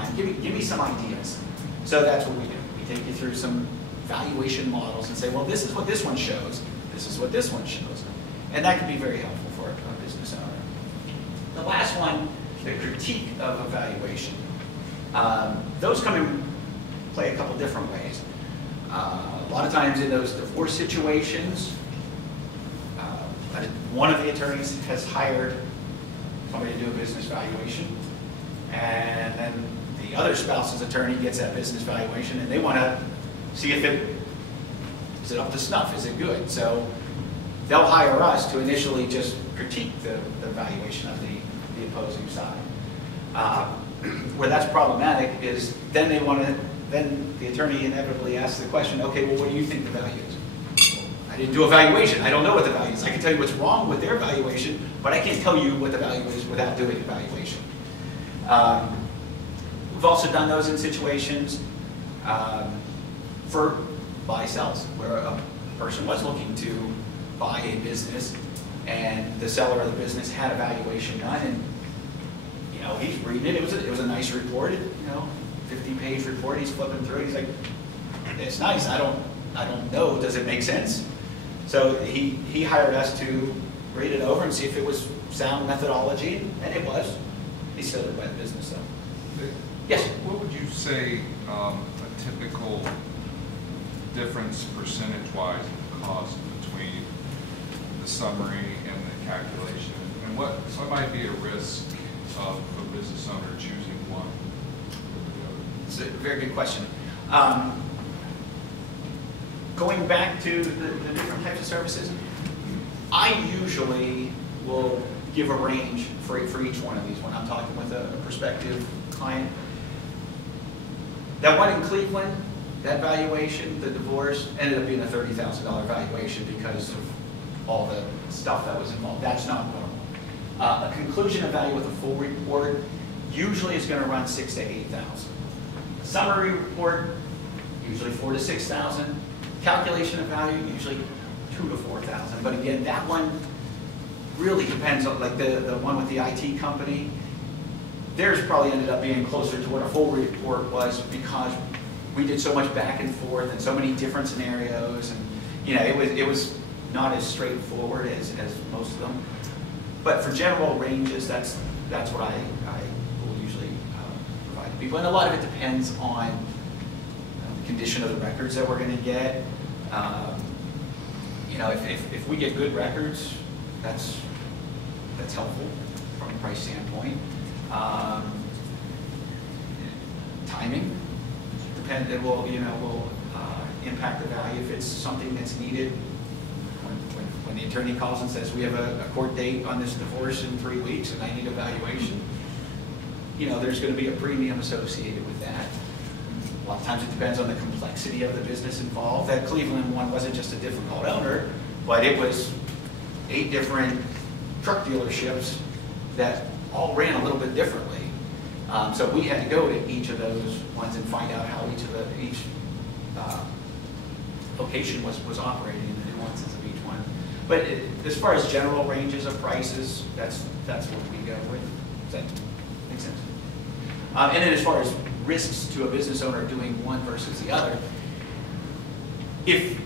time. Give me some ideas. So that's what we do. We take you through some valuation models and say, well, this is what this one shows. This is what this one shows. And that can be very helpful for a business owner. The last one, the critique of evaluation. Those come in play a couple different ways. A lot of times in those divorce situations, one of the attorneys has hired somebody to do a business valuation, and then the other spouse's attorney gets that business valuation, and they want to see if is it up to snuff, is it good? So they'll hire us to initially just critique the valuation of the opposing side. Where that's problematic is then then the attorney inevitably asks the question, okay, well, what do you think the value is? I didn't do a valuation. I don't know what the value is. I can tell you what's wrong with their valuation, but I can't tell you what the value is without doing a valuation. We've also done those in situations for buy-sells, where a person was looking to buy a business, and the seller of the business had a valuation done, and he's reading it. It was a nice report, 50-page report. He's flipping through it. He's like, it's nice. I don't know. Does it make sense? So he hired us to read it over and see if it was sound methodology, and it was. He still did buy the business, though. Yes? What would you say a typical difference percentage-wise in cost between the summary and the calculation? And what might be a risk of a business owner choosing one over the other? It's a very good question. Going back to the different types of services, I usually will give a range for each one of these when I'm talking with a prospective client. That one in Cleveland, that valuation, the divorce, ended up being a $30,000 valuation because of all the stuff that was involved. That's not normal. A conclusion of value with a full report usually is going to run $6,000 to $8,000. A summary report, usually $4,000 to $6,000. Calculation of value, usually $2,000 to $4,000. But again, that one really depends on, like the one with the IT company. Theirs probably ended up being closer to what a full report was because we did so much back and forth and so many different scenarios, and it was not as straightforward as most of them. But for general ranges, that's what I will usually provide to people, and a lot of it depends on the condition of the records that we're going to get. If we get good records, that's helpful from a price standpoint. Timing will impact the value if it's something that's needed. When the attorney calls and says we have a court date on this divorce in 3 weeks and I need a valuation, there's going to be a premium associated with that. A lot of times it depends on the complexity of the business involved. That Cleveland one wasn't just a difficult owner, but it was 8 different truck dealerships that all ran a little bit differently. So we had to go to each of those ones and find out how each location was operating and the nuances of each one. But as far as general ranges of prices, that's what we go with. Does that make sense? And then as far as risks to a business owner doing one versus the other, if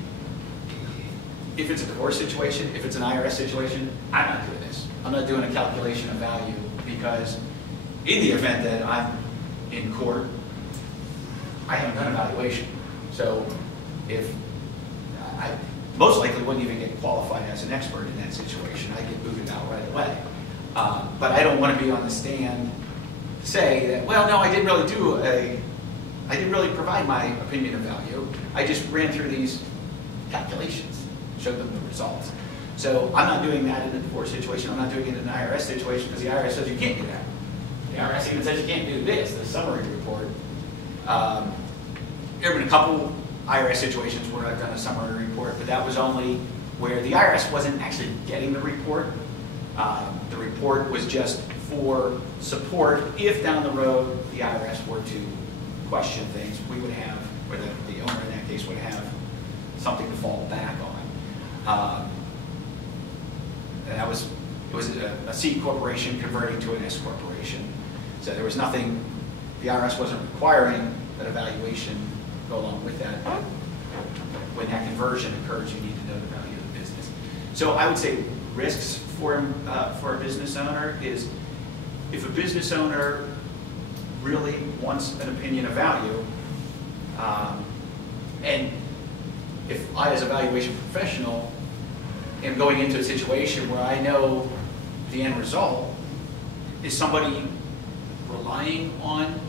it's a divorce situation, if it's an IRS situation, I'm not doing this. I'm not doing a calculation of value because in the event that I'm in court, I haven't done a valuation. So if I most likely wouldn't even get qualified as an expert in that situation, I'd get booted out right away. But I don't want to be on the stand to say that, well, no, I didn't really provide my opinion of value. I just ran through these calculations, showed them the results. So I'm not doing that in a divorce situation. I'm not doing it in an IRS situation because the IRS says you can't do that. The IRS even says you can't do this, the summary report. There have been a couple IRS situations where I've done a summary report, but that was only where the IRS wasn't actually getting the report. The report was just for support if down the road the IRS were to question things, we would have, or the owner in that case would have something to fall back on. And it was a C corporation converting to an S corporation. So there was nothing the IRS wasn't requiring that a valuation go along with that. When that conversion occurs, you need to know the value of the business. So I would say risks for a business owner is if a business owner really wants an opinion of value, and if I, as a valuation professional, am going into a situation where I know the end result, is somebody relying on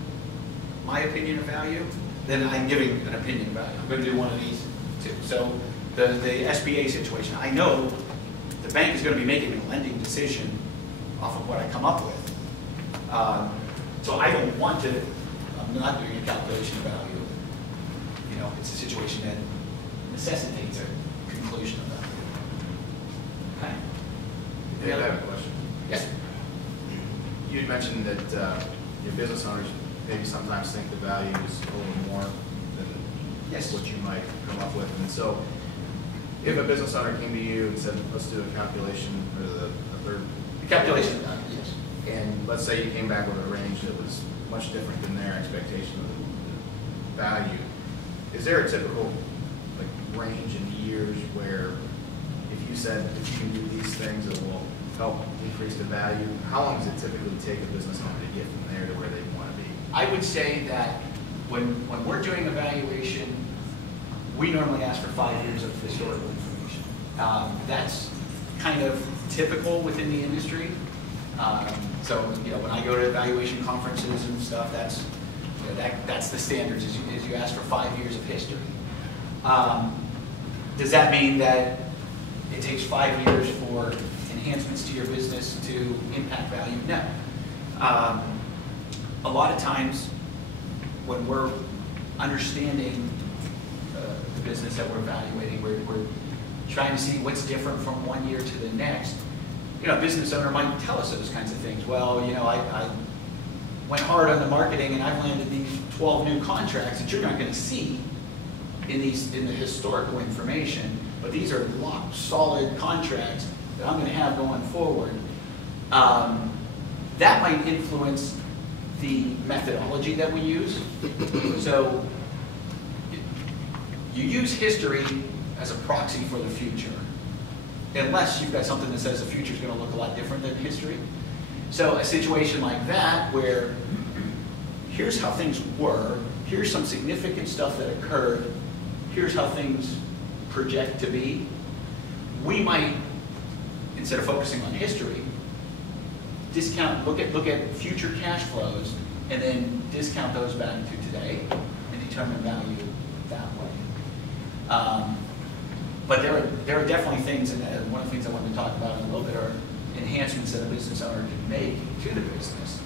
my opinion of value, then I'm giving an opinion of value. I'm going to do one of these two. So the SBA situation, I know the bank is going to be making a lending decision off of what I come up with. So I don't want to, I'm not doing a calculation of value. You know, it's a situation that necessitates a conclusion of value. Okay? Yeah, I have a question. Yes. You had mentioned that your business owners maybe sometimes think the value is a little more than Yes. what you might come up with. And so if a business owner came to you and said, let's do a calculation for the third The calculation of value, yes. and let's say you came back with a range that was much different than their expectation of the value, is there a typical like range in years where if you said if you can do these things it will help increase the value, how long does it typically take a business owner to get from there to where they want to be? I would say that when we're doing a valuation, we normally ask for 5 years of historical information. That's kind of typical within the industry. So, you know, when I go to evaluation conferences and stuff, that's, you know, that's the standards, is you ask for 5 years of history. Does that mean that it takes 5 years for enhancements to your business to impact value? No. A lot of times when we're understanding the business that we're evaluating, we're trying to see what's different from 1 year to the next. You know, a business owner might tell us those kinds of things. Well, you know, I went hard on the marketing and I've landed these 12 new contracts that you're not going to see in the historical information, but these are locked, solid contracts that I'm going to have going forward. That might influence the methodology that we use. So you use history as a proxy for the future, unless you've got something that says the future is going to look a lot different than history. So a situation like that where here's how things were, here's some significant stuff that occurred, here's how things project to be, we might, instead of focusing on history, discount, look at future cash flows and then discount those back to today and determine value that way. But there are definitely things, and one of the things I wanted to talk about in a little bit are enhancements that a business owner can make to the business.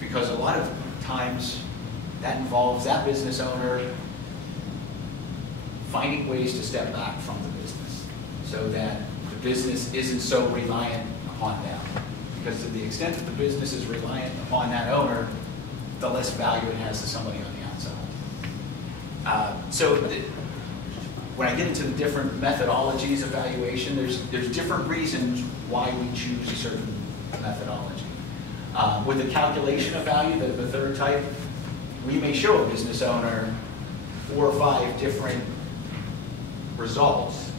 Because a lot of times that involves that business owner finding ways to step back from the business so that the business isn't so reliant upon them. Because to the extent that the business is reliant upon that owner, the less value it has to somebody on the outside. When I get into the different methodologies of valuation, there's different reasons why we choose a certain methodology. With the calculation of value, the third type, we may show a business owner 4 or 5 different results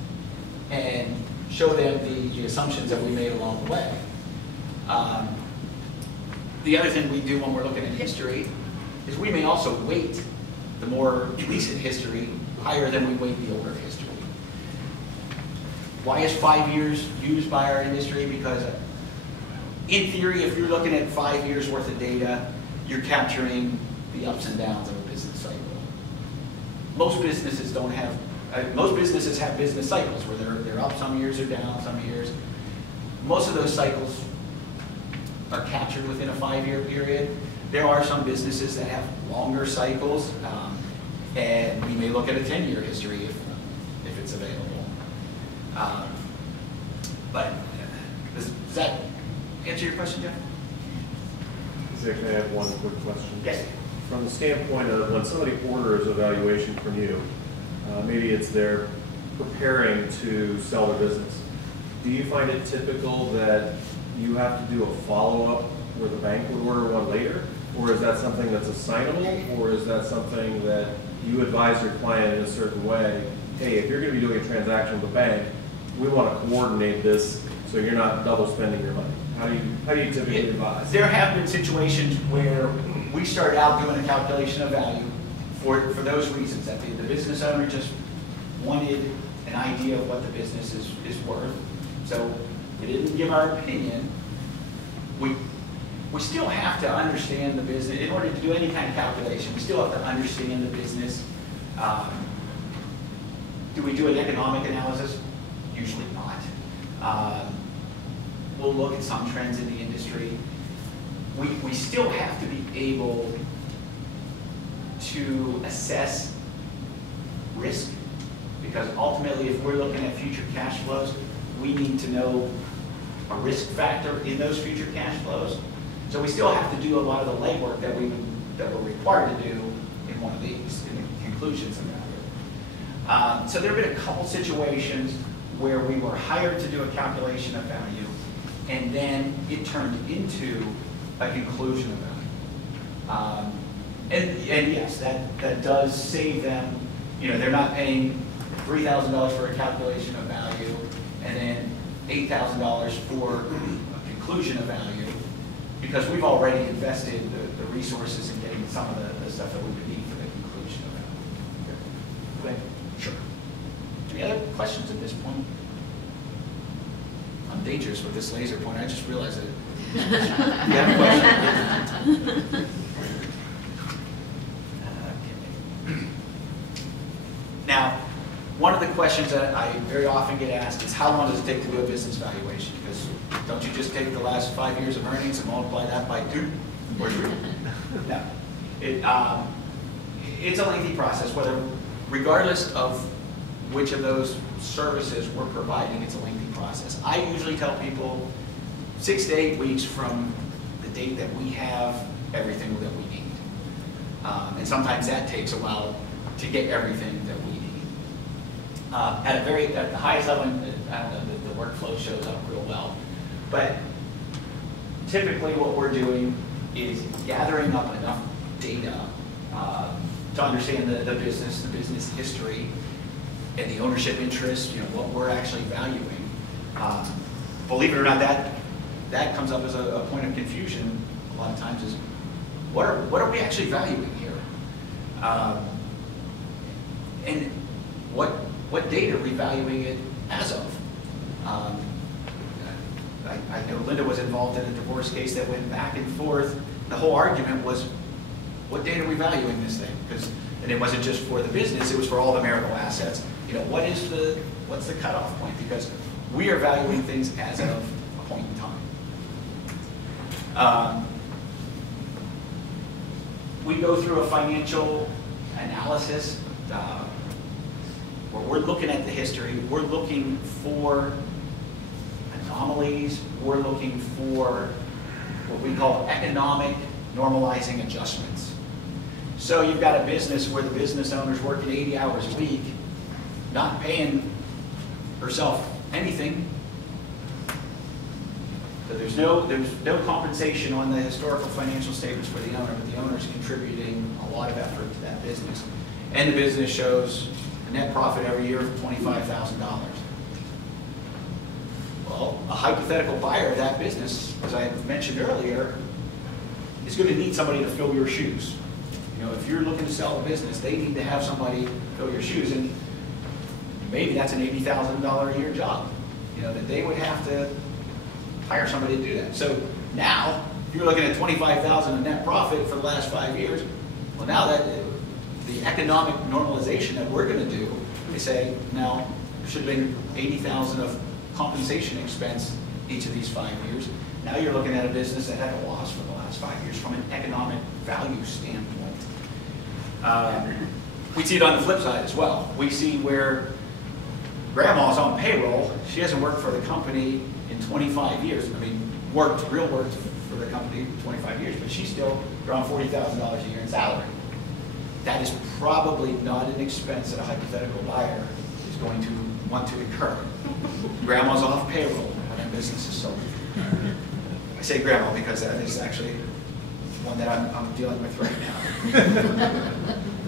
and show them the assumptions that we made along the way. The other thing we do when we're looking at history is we may also weight the more recent history higher than we weight the older history. Why is 5 years used by our industry? Because in theory, if you're looking at 5 years worth of data, you're capturing the ups and downs of a business cycle. Most businesses don't have, most businesses have business cycles where they're up some years or down some years. Most of those cycles are captured within a 5-year period. There are some businesses that have longer cycles, and we may look at a 10-year history if it's available. But does that answer your question, Jeff? Zach, may I have one quick question? Yes. From the standpoint of when somebody orders a valuation from you, maybe it's they're preparing to sell their business. Do you find it typical that you have to do a follow-up where the bank would order one later? Or or is that something that's assignable, or is that something that you advise your client in a certain way? Hey, if you're going to be doing a transaction with a bank, we want to coordinate this so you're not double spending your money. How do you typically advise? There have been situations where we started out doing a calculation of value for those reasons, that the business owner just wanted an idea of what the business is worth. So we didn't give our opinion. We still have to understand the business. In order to do any kind of calculation, we still have to understand the business. Do we do an economic analysis? Usually not. We'll look at some trends in the industry. We still have to be able to assess risk, because ultimately if we're looking at future cash flows, we need to know a risk factor in those future cash flows. So we still have to do a lot of the legwork that we're required to do in one of these, in the conclusions about it. So there have been a couple situations where we were hired to do a calculation of value, and then it turned into a conclusion of value. And yes, that does save them. You know, they're not paying $3,000 for a calculation of value and then $8,000 for a conclusion of value, because we've already invested the resources in getting some of the stuff that we would need for the conclusion of value. Okay. Sure. Any other questions at this point? I'm dangerous with this laser pointer. I just realized that. You have a question? Okay. Now, one of the questions that I very often get asked is, how long does it take to do a business valuation? Because don't you just take the last 5 years of earnings and multiply that by 2 or 3? No. It's a lengthy process, regardless of which of those services we're providing, it's a lengthy process. I usually tell people 6 to 8 weeks from the date that we have everything that we need. And sometimes that takes a while to get everything that we need. At the highest level, I don't know, the workflow shows up real well. But typically what we're doing is gathering up enough data to understand the business history, and the ownership interest, you know, what we're actually valuing. Believe it or not, that comes up as a point of confusion a lot of times, is what are we actually valuing here? And what date are we valuing it as of? I know Linda was involved in a divorce case that went back and forth. The whole argument was, what date are we valuing this thing? And it wasn't just for the business, it was for all the marital assets. You know, what's the cutoff point? Because we are valuing things as of a point in time. We go through a financial analysis where we're looking at the history, we're looking for anomalies, we're looking for what we call economic normalizing adjustments. So you've got a business where the business owner's working 80 hours a week, not paying herself anything. So there's no compensation on the historical financial statements for the owner, but the owner's contributing a lot of effort to that business. And the business shows a net profit every year of $25,000. Well, a hypothetical buyer of that business, as I mentioned earlier, is going to need somebody to fill your shoes. You know, if you're looking to sell a business, they need to have somebody fill your shoes, and maybe that's an $80,000 a year job. You know, that they would have to hire somebody to do that. So now, if you're looking at $25,000 in net profit for the last 5 years, well, now that the economic normalization that we're going to do, they say, now there should have been $80,000 of compensation expense each of these 5 years. Now you're looking at a business that had a loss for the last 5 years from an economic value standpoint. We see it on the flip side as well. We see where grandma's on payroll. She hasn't worked for the company in 25 years. I mean, worked for the company in 25 years, but she's still around $40,000 a year in salary. That is probably not an expense that a hypothetical buyer is going to want to incur. Grandma's off payroll when a business is sold. I say grandma because that is actually one that I'm dealing with right now.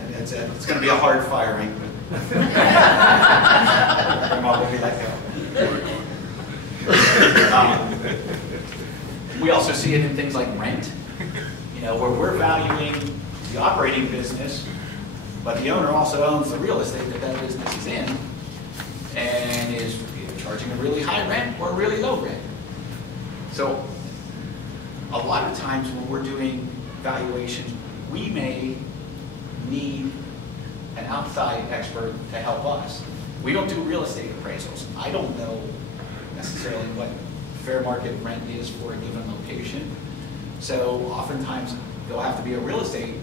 And it's going to be a hard firing, but Grandma will be let go. We also see it in things like rent, where we're valuing the operating business, but the owner also owns the real estate that business is in, and is either charging a really high rent or a really low rent. So a lot of times when we're doing valuations, we may need an outside expert to help us. We don't do real estate appraisals. I don't know necessarily what fair market rent is for a given location. So oftentimes there'll have to be a real estate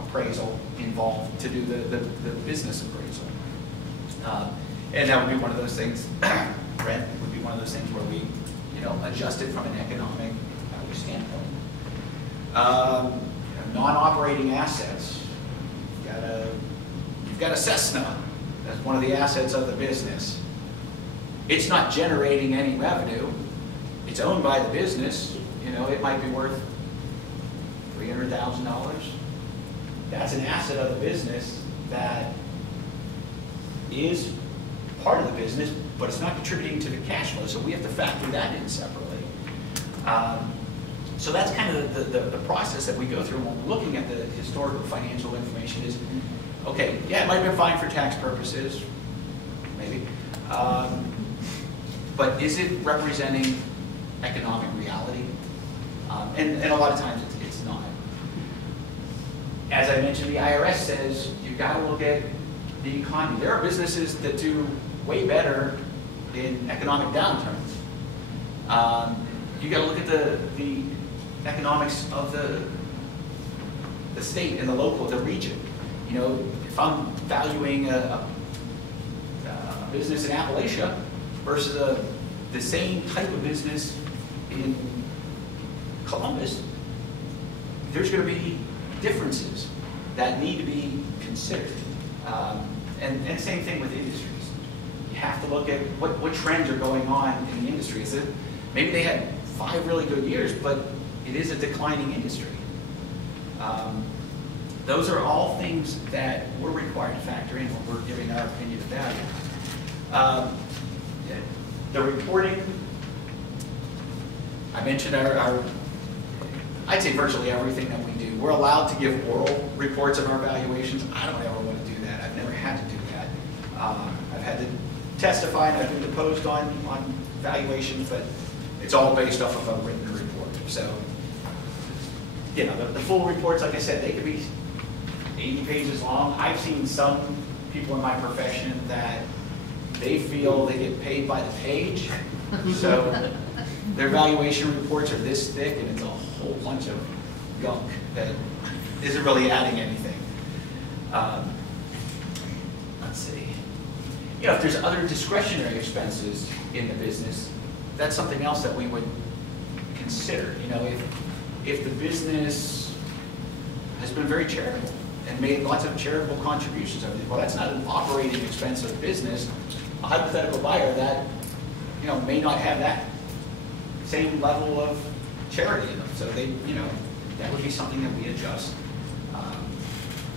appraisal involved to do the business appraisal. And that would be one of those things, rent would be one of those things where we adjust it from an economic value standpoint. Non-operating assets, you've got a Cessna, that's one of the assets of the business. It's not generating any revenue. It's owned by the business. It might be worth $300,000. That's an asset of the business that is part of the business, but it's not contributing to the cash flow, so we have to factor that in separately. So that's kind of the process that we go through when we're looking at the historical financial information is, okay, yeah, it might have been fine for tax purposes, maybe, but is it representing economic reality? And a lot of times it's not. As I mentioned, the IRS says you've got to look at the economy. There are businesses that do way better in economic downturns. You got to look at the economics of the state and the local, the region. If I'm valuing a business in Appalachia versus the same type of business in Columbus, there's going to be differences that need to be considered. And same thing with industries. You have to look at what trends are going on in the industry. Is it, maybe they had 5 really good years, but it is a declining industry. Those are all things that we're required to factor in when we're giving our opinion of value. The reporting, I mentioned I'd say virtually everything that we do. We're allowed to give oral reports of our valuations. I don't ever want to do that. I've never had to do that. I've had to testify and I've been deposed on valuations, but it's all based off of a written report. So, the full reports, like I said, they could be 80 pages long. I've seen some people in my profession that they feel they get paid by the page. So their valuation reports are this thick and it's a whole bunch of gunk that isn't really adding anything. Let's see. If there's other discretionary expenses in the business, that's something else that we would consider. If the business has been very charitable and made lots of charitable contributions, well, that's not an operating expense of the business. A hypothetical buyer that may not have that same level of charity in them, so that would be something that we adjust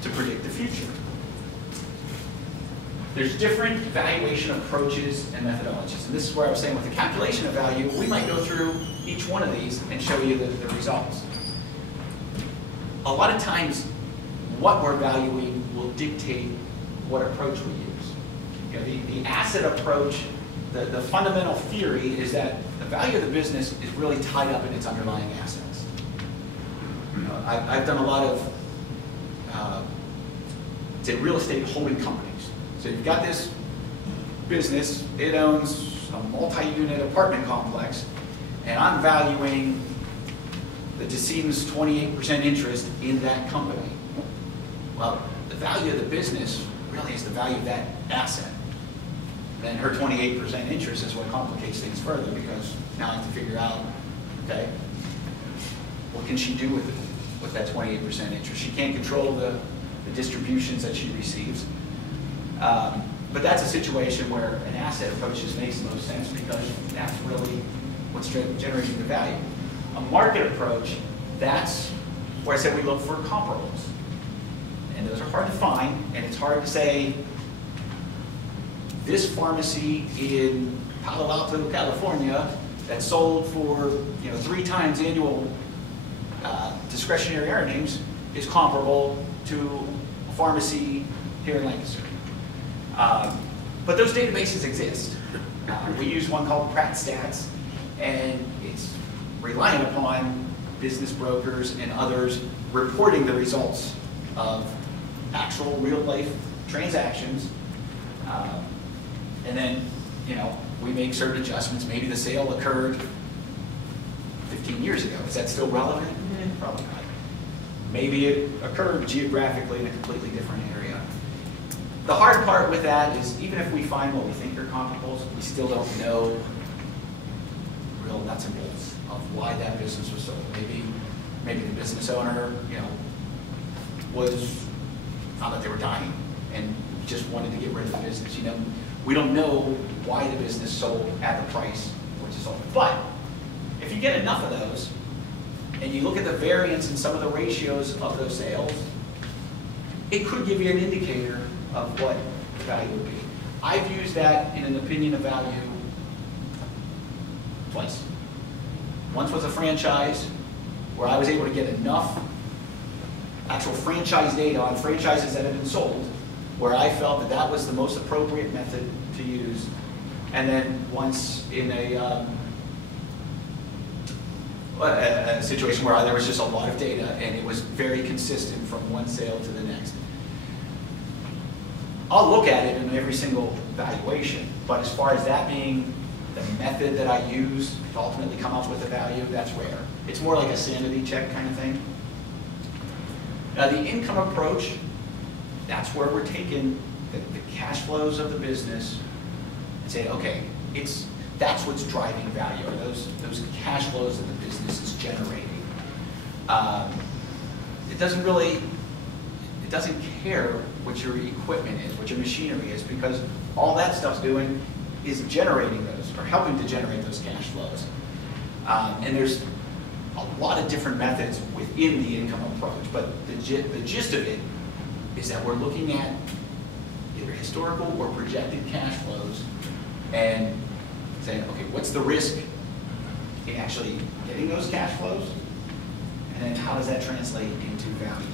to predict the future. There's different valuation approaches and methodologies, and this is where I was saying with the calculation of value, we might go through each one of these and show you the results. A lot of times, what we're valuing will dictate what approach we use. The asset approach, the fundamental theory is that the value of the business is really tied up in its underlying assets. I've done a lot of real estate holding companies. So you've got this business, it owns a multi-unit apartment complex, and I'm valuing the decedent's 28% interest in that company. Well, the value of the business really is the value of that asset. Then her 28% interest is what complicates things further, because now I have to figure out, okay, what can she do with that 28% interest? She can't control the distributions that she receives. But that's a situation where an asset approach just makes the most sense, because that's really what's generating the value. A market approach, that's where I said we look for comparables. And those are hard to find, and it's hard to say, this pharmacy in Palo Alto, California, that sold for 3 times annual discretionary earnings is comparable to a pharmacy here in Lancaster. But those databases exist. We use one called Pratt Stats, and it's reliant upon business brokers and others reporting the results of actual real-life transactions. And then, we make certain adjustments. Maybe the sale occurred 15 years ago. Is that still relevant? Probably not. Maybe it occurred geographically in a completely different area. The hard part with that is even if we find what we think are comparables, we still don't know real nuts and bolts of why that business was sold. Maybe the business owner, found that they were dying and just wanted to get rid of the business. We don't know why the business sold at the price which is sold. But if you get enough of those, and you look at the variance in some of the ratios of those sales, it could give you an indicator of what the value would be. I've used that in an opinion of value twice. Once was a franchise where I was able to get enough actual franchise data on franchises that had been sold where I felt that that was the most appropriate method to use. And then once in a situation where there was just a lot of data and it was very consistent from one sale to the next. I'll look at it in every single valuation, but as far as that being the method that I use to ultimately come up with a value, that's rare. It's more like a sanity check kind of thing. Now the income approach, that's where we're taking the cash flows of the business and saying, okay, that's what's driving value, or those cash flows that the business is generating. It doesn't care what your equipment is, what your machinery is, because all that stuff's doing is generating those, or helping to generate those cash flows. And there's a lot of different methods within the income approach, but the gist of it is that we're looking at either historical or projected cash flows and saying, okay, what's the risk in actually getting those cash flows? And then how does that translate into value?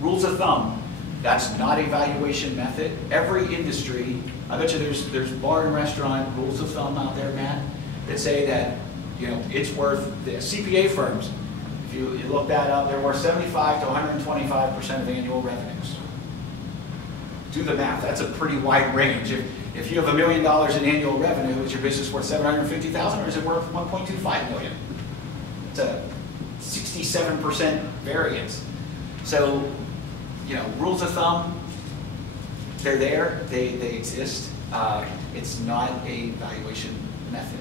Rules of thumb, that's not a valuation method. Every industry, I bet you there's bar and restaurant rules of thumb out there, Matt, that say that it's worth this. CPA firms, if you look that up, they're worth 75 to 125% of annual revenues. Do the math, that's a pretty wide range. If you have $1 million in annual revenue, is your business worth $750,000 or is it worth $1.25 million? It's a 67% variance. So, rules of thumb, they're there, they exist. It's not a valuation method.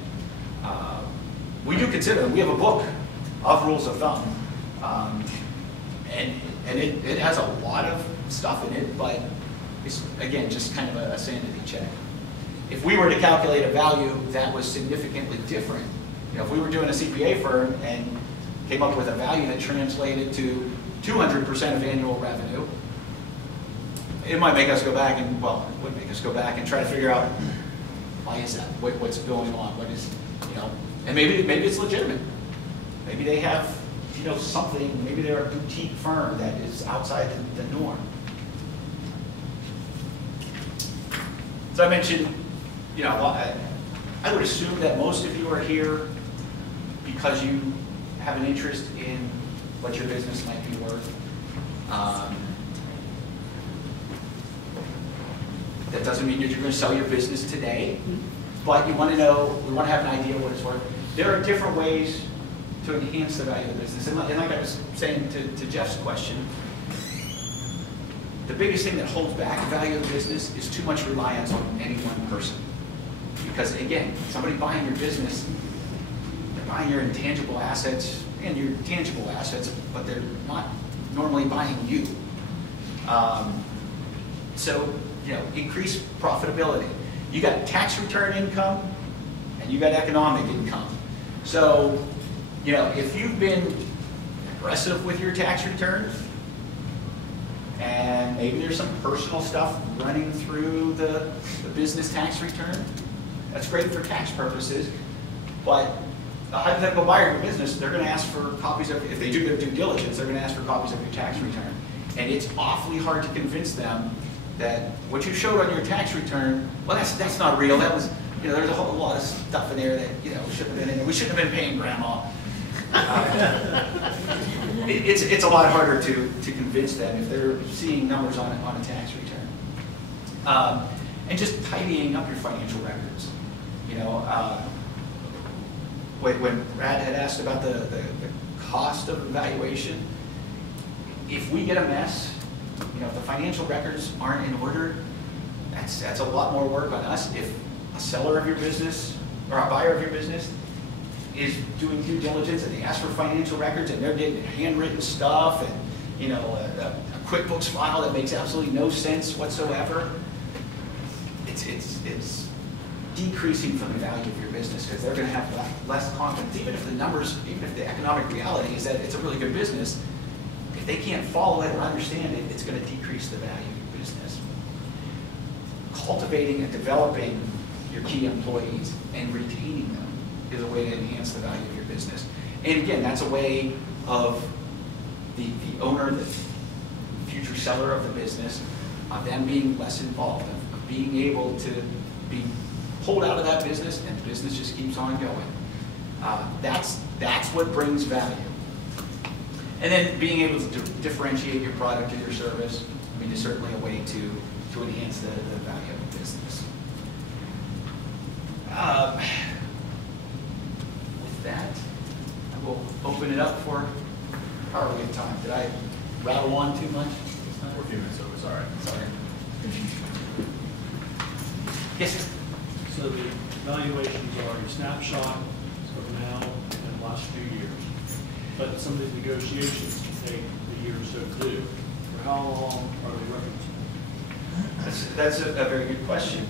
We do consider them. We have a book of rules of thumb, and it has a lot of stuff in it, but it's, again, just kind of a sanity check. If we were to calculate a value that was significantly different, if we were doing a CPA firm and came up with a value that translated to 200% of annual revenue, it might make us go back and, well, it would make us go back and try to figure out why is that? What's going on? What is, and maybe it's legitimate. Maybe they have, something. Maybe they're a boutique firm that is outside the norm. So I mentioned, I would assume that most of you are here because you have an interest in what your business might be worth. That doesn't mean that you're going to sell your business today, but you want to know, we want to have an idea of what it's worth. There are different ways to enhance the value of the business. And like I was saying to Jeff's question, the biggest thing that holds back the value of the business is too much reliance on any one person. Because again, somebody buying your business, they're buying your intangible assets and your tangible assets, but they're not normally buying you. So, increase profitability. You got tax return income and you got economic income. So, if you've been aggressive with your tax returns, and maybe there's some personal stuff running through the business tax return. That's great for tax purposes, but a hypothetical buyer of your business, they're going to ask for copies of, if they do their due diligence, they're going to ask for copies of your tax return. And it's awfully hard to convince them that what you showed on your tax return, well, that's not real. That was, you know, there's a whole lot of stuff in there that, you know, shouldn't have been in there. We shouldn't have been paying grandma. It's a lot harder to convince them if they're seeing numbers on a tax return. And just tidying up your financial records. You know, when Brad had asked about the cost of valuation, if we get a mess, you know, if the financial records aren't in order, that's a lot more work on us. If a seller of your business or a buyer of your business is doing due diligence and they ask for financial records and they're getting handwritten stuff and, you know, a QuickBooks file that makes absolutely no sense whatsoever, it's decreasing from the value of your business because they're going to have less confidence. Even if the numbers, even if the economic reality is that it's a really good business, if they can't follow it or understand it, it's going to decrease the value of your business. Cultivating and developing your key employees and retaining them is a way to enhance the value of your business. And again, that's a way of the owner, the future seller of the business, of them being less involved, of being able to be pulled out of that business and the business just keeps on going. That's what brings value. And then being able to differentiate your product or your service, I mean, is certainly a way to enhance the value of the business. With that, I will open it up for our wait time. Did I rattle on too much? We're a few minutes over, sorry. Sorry. Yes, sir. So the valuations are a snapshot of now and the last few years. But some of these negotiations can take a year or so to do. For how long are they referenced? That's a very good question.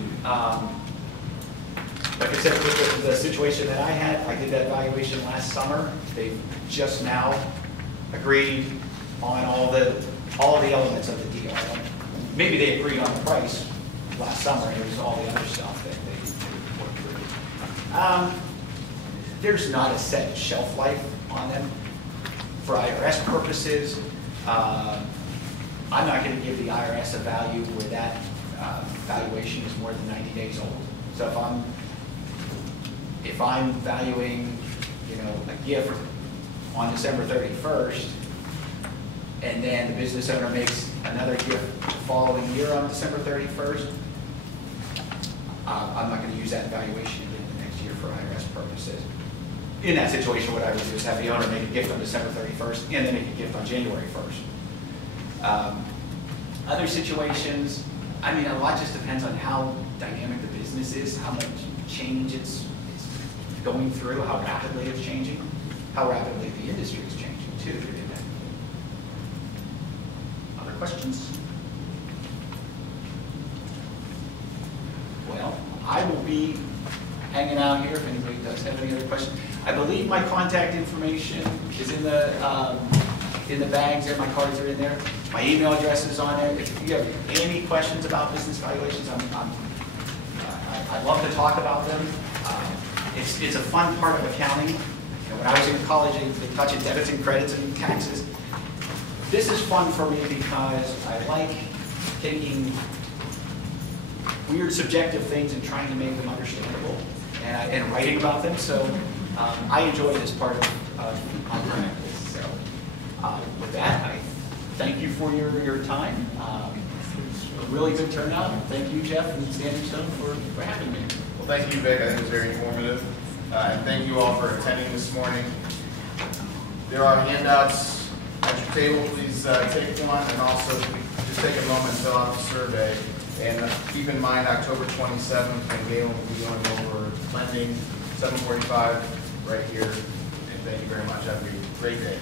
Like I said, with the situation that I had, I did that valuation last summer. They've just now agreed on all the elements of the deal. Maybe they agreed on the price last summer. It was all the other stuff that they worked through. There's not a set shelf life on them. For IRS purposes, I'm not going to give the IRS a value where that valuation is more than 90 days old. So if I'm valuing, you know, a gift on December 31st, and then the business owner makes another gift the following year on December 31st, I'm not going to use that valuation again the next year for IRS purposes. In that situation, what I would do is have the owner make a gift on December 31st and then make a gift on January 1st. Other situations, I mean, a lot just depends on how dynamic the business is, how much change it's going through, how rapidly it's changing, how rapidly the industry is changing too. Other questions? Well, I will be hanging out here if anybody does have any other questions. I believe my contact information is in the bags there. My cards are in there. My email address is on there. If you have any questions about business valuations, I'd love to talk about them. It's a fun part of accounting. You know, when I was in college, they taught you debits and credits and taxes. This is fun for me because I like taking weird subjective things and trying to make them understandable and writing about them. So I enjoy this part of my practice. So with that, I thank you for your time. Really good turnout. Thank you, Jeff and Standing Stone, for having me. Well, thank you, Vic. I think it was very informative. And thank you all for attending this morning. There are handouts at your table. Please take one, and also just take a moment and fill out the survey. And keep in mind, October 27th, when Galen will be going over lending, 7:45 right here. And thank you very much. Have a great day.